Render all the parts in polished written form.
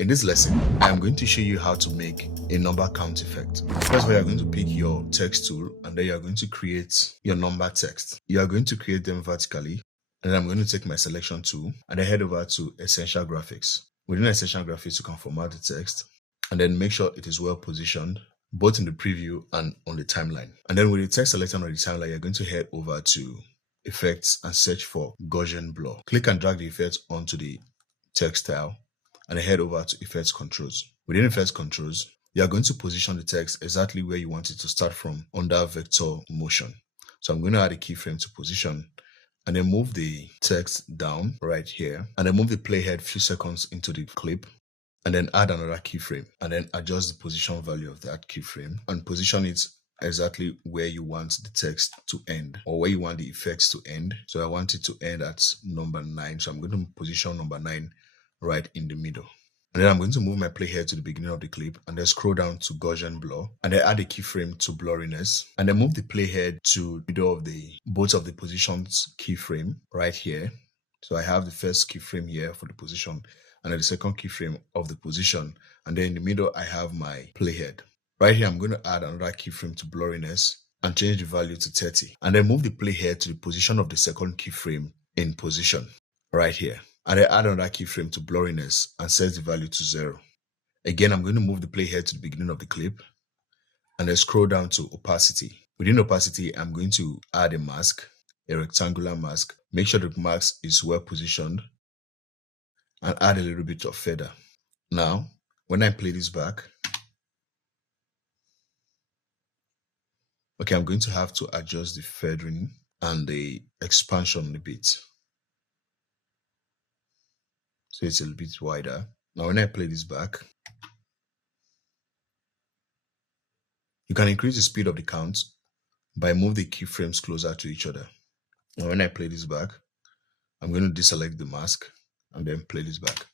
In this lesson, I am going to show you how to make a number count effect. First of all, you are going to pick your text tool and then you are going to create your number text. You are going to create them vertically, and then I'm going to take my selection tool and then head over to Essential Graphics. Within Essential Graphics, you can format the text and then make sure it is well positioned, both in the preview and on the timeline. And then with the text selected on the timeline, you're going to head over to Effects and search for Gaussian Blur. Click and drag the effect onto the text tile and then head over to Effects Controls. Within Effects Controls, you are going to position the text exactly where you want it to start from under vector motion. So I'm going to add a keyframe to position and then move the text down right here and then move the playhead few seconds into the clip and then add another keyframe and then adjust the position value of that keyframe and position it exactly where you want the text to end or where you want the effects to end. So I want it to end at number 9. So I'm going to position number 9 right in the middle. And then I'm going to move my playhead to the beginning of the clip and then scroll down to Gaussian Blur and then add a keyframe to blurriness and then move the playhead to the middle of both of the positions keyframe right here. So I have the first keyframe here for the position and then the second keyframe of the position, and then in the middle I have my playhead. Right here I'm going to add another keyframe to blurriness and change the value to 30 and then move the playhead to the position of the second keyframe in position right here. And then add another keyframe to blurriness and set the value to 0. Again, I'm going to move the playhead to the beginning of the clip and then scroll down to opacity. Within opacity, I'm going to add a mask, a rectangular mask. Make sure the mask is well positioned and add a little bit of feather. Now, when I play this back, okay, I'm going to have to adjust the feathering and the expansion a bit, so it's a little bit wider. Now when I play this back, you can increase the speed of the count by moving the keyframes closer to each other. Now when I play this back, I'm going to deselect the mask and then play this back.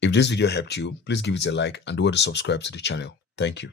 If this video helped you, please give it a like and do want to subscribe to the channel. Thank you.